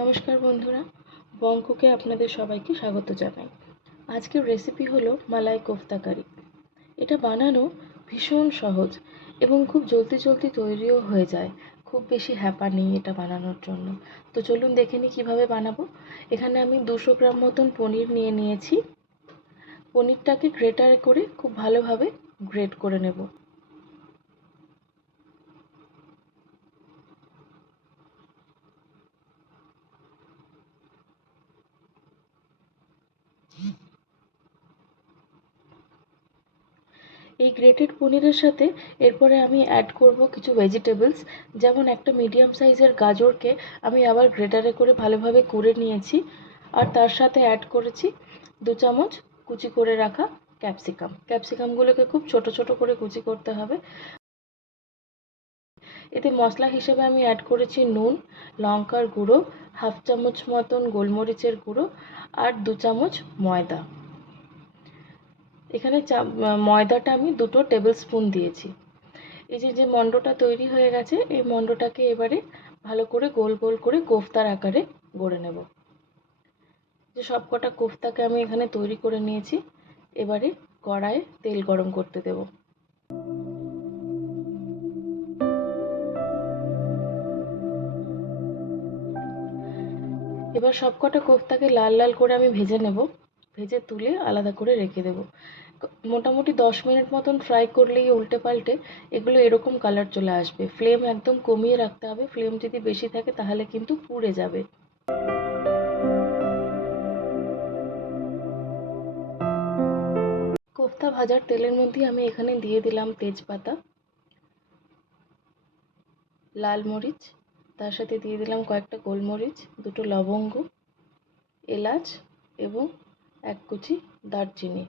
নমস্কার বন্ধুরা, বঙ্কুকে আপনাদের সবাইকে স্বাগত জানাই। আজকের রেসিপি হলো মালাই কোফতা কারি। এটা বানানো ভীষণ সহজ এবং খুব জলদি জলদি তৈরিও হয়ে যায়। খুব বেশি হ্যাপা নেই এটা বানানোর জন্য। তো চলুন দেখে নিই কীভাবে বানাবো। এখানে আমি 200 গ্রাম মতন পনির নিয়ে নিয়েছি। পনিরটাকে গ্রেটারে করে খুব ভালোভাবে গ্রেট করে নেব। এই গ্রেটেড পনিরের সাথে এরপরে আমি অ্যাড করব কিছু ভেজিটেবলস, যেমন একটা মিডিয়াম সাইজের গাজরকে আমি আবার গ্রেটারে করে ভালোভাবে কুড়ে নিয়েছি, আর তার সাথে অ্যাড করেছি 2 চামচ কুচি করে রাখা ক্যাপসিকামগুলোকে খুব ছোট ছোট করে কুচি করতে হবে। এতে মশলা হিসেবে আমি অ্যাড করেছি নুন, লঙ্কার গুঁড়ো, হাফ চামচ মতন গোলমরিচের গুঁড়ো আর 2 চামচ ময়দা। এখানে ময়দাটা আমি 2 টেবিল স্পুন দিয়েছি। এই যে মন্ডটা তৈরি হয়ে গেছে, এই মন্ডটাকে এবারে ভালো করে গোল গোল করে কোফতার আকারে গড়ে নেব। যে সবকটা কোফতাকে আমি এখানে তৈরি করে নিয়েছি। এবারে কড়াইয়ে তেল গরম করতে দেব। এবার সবকটা কোফতাকে লাল লাল করে আমি ভেজে নেব। ভেজে তুলে আলাদা করে রেখে দেব। মোটামুটি 10 মিনিট মতন ফ্রাই করলেই উল্টে পাল্টে এগুলো এরকম কালার চলে আসবে। ফ্লেম একদম কমিয়ে রাখতে হবে, ফ্লেম যদি বেশি থাকে তাহলে কিন্তু পুড়ে যাবে। কোফতা ভাজার তেলের মধ্যে আমি এখানে দিয়ে দিলাম তেজপাতা, লাল মরিচ, তার সাথে দিয়ে দিলাম কয়েকটা গোলমরিচ, 2টো লবঙ্গ, এলাচ এবং 1 কুচি দারচিনি।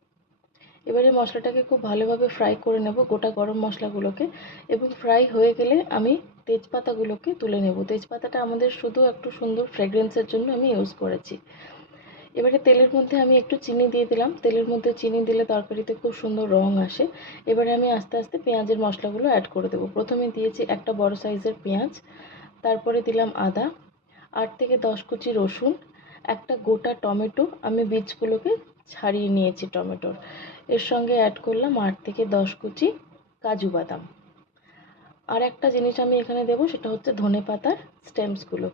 এবারে মশলাটাকে খুব ভালোভাবে ফ্রাই করে নেব, গোটা গরম মশলাগুলোকে, এবং ফ্রাই হয়ে গেলে আমি তেজপাতাগুলোকে তুলে নেব। তেজপাতাটা আমাদের শুধু একটু সুন্দর ফ্রেগরেন্সের জন্য আমি ইউজ করেছি। এবারে তেলের মধ্যে আমি একটু চিনি দিয়ে দিলাম। তেলের মধ্যে চিনি দিলে তরকারিতে খুব সুন্দর রং আসে। এবারে আমি আস্তে আস্তে পেঁয়াজের মশলাগুলো অ্যাড করে দেবো। প্রথমে দিয়েছি একটা বড় সাইজের পেঁয়াজ, তারপরে দিলাম আদা, 8 থেকে 10 কুচি রসুন, একটা গোটা টমেটো, আমি বীজগুলোকে ছাড়িয়ে নিয়েছি টমেটোর। এর সঙ্গে অ্যাড করলাম 8 থেকে 10 কুচি কাজু বাদাম। আর একটা জিনিস আমি এখানে দেবো, সেটা হচ্ছে ধনে পাতার স্টেমসগুলো।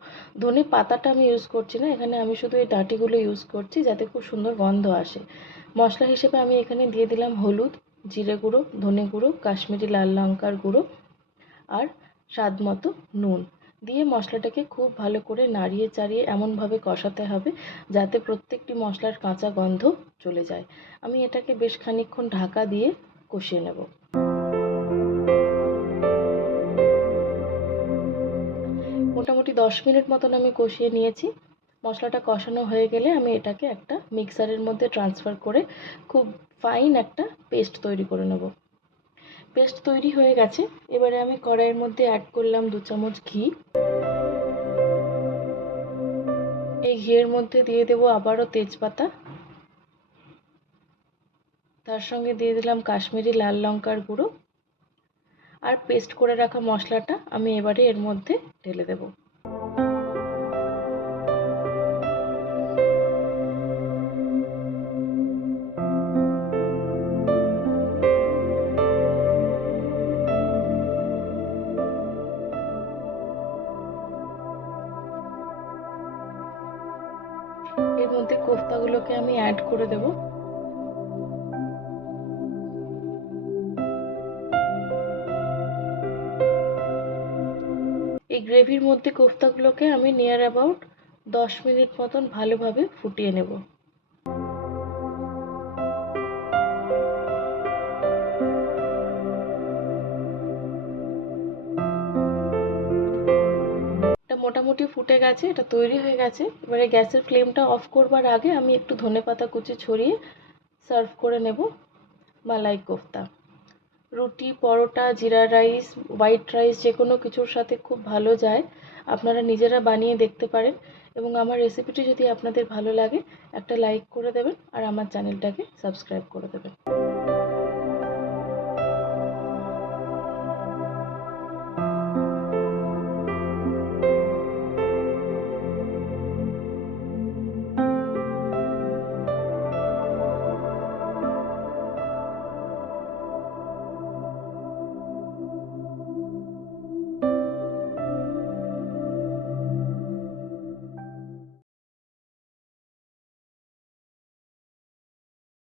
ধনে পাতাটা আমি ইউজ করছি না, এখানে আমি শুধু এই ডাঁটিগুলো ইউজ করছি যাতে খুব সুন্দর গন্ধ আসে। মশলা হিসেবে আমি এখানে দিয়ে দিলাম হলুদ, জিরে গুঁড়ো, ধনে গুঁড়ো, কাশ্মীরি লাল লঙ্কার গুঁড়ো আর স্বাদ মতো নুন দিয়ে মশলাটাকে খুব ভালো করে নাড়িয়ে চাড়িয়ে এমনভাবে কষাতে হবে যাতে প্রত্যেকটি মশলার কাঁচা গন্ধ চলে যায়। আমি এটাকে বেশ খানিকক্ষণ ঢাকা দিয়ে কষিয়ে নেব। মোটামুটি 10 মিনিট মতন আমি কষিয়ে নিয়েছি। মশলাটা কষানো হয়ে গেলে আমি এটাকে একটা মিক্সারের মধ্যে ট্রান্সফার করে খুব ফাইন একটা পেস্ট তৈরি করে নেব। পেস্ট তৈরি হয়ে গেছে। এবারে আমি কড়াইয়ের মধ্যে অ্যাড করলাম 2 চামচ ঘি। এই ঘিয়ের মধ্যে দিয়ে দেব আবারও তেজপাতা, তার সঙ্গে দিয়ে দিলাম কাশ্মীরি লাল লঙ্কার গুঁড়ো, আর পেস্ট করে রাখা মশলাটা আমি এবারে এর মধ্যে ঢেলে দেব। এর মধ্যে কোফতাগুলোকে আমি অ্যাড করে দেব। এই গ্রেভির মধ্যে কোফতাগুলোকে আমি নিয়ার অ্যাবাউট 10 মিনিট মতন ভালোভাবে ফুটিয়ে নেব। এটা মোটামুটি ফুটে গেছে, এটা তৈরি হয়ে গেছে। এবারে গ্যাসের ফ্লেমটা অফ করবার আগে আমি একটু ধনেপাতা কুচি ছড়িয়ে সার্ভ করে নেব মালাই কোফতা। রুটি, পরোটা, জিরা রাইস, হোয়াইট রাইস যে কোনো কিছুর সাথে খুব ভালো যায়। আপনারা নিজেরা বানিয়ে দেখতে পারেন, এবং আমার রেসিপিটি যদি আপনাদের ভালো লাগে একটা লাইক করে দেবেন আর আমার চ্যানেলটাকে সাবস্ক্রাইব করে দেবেন।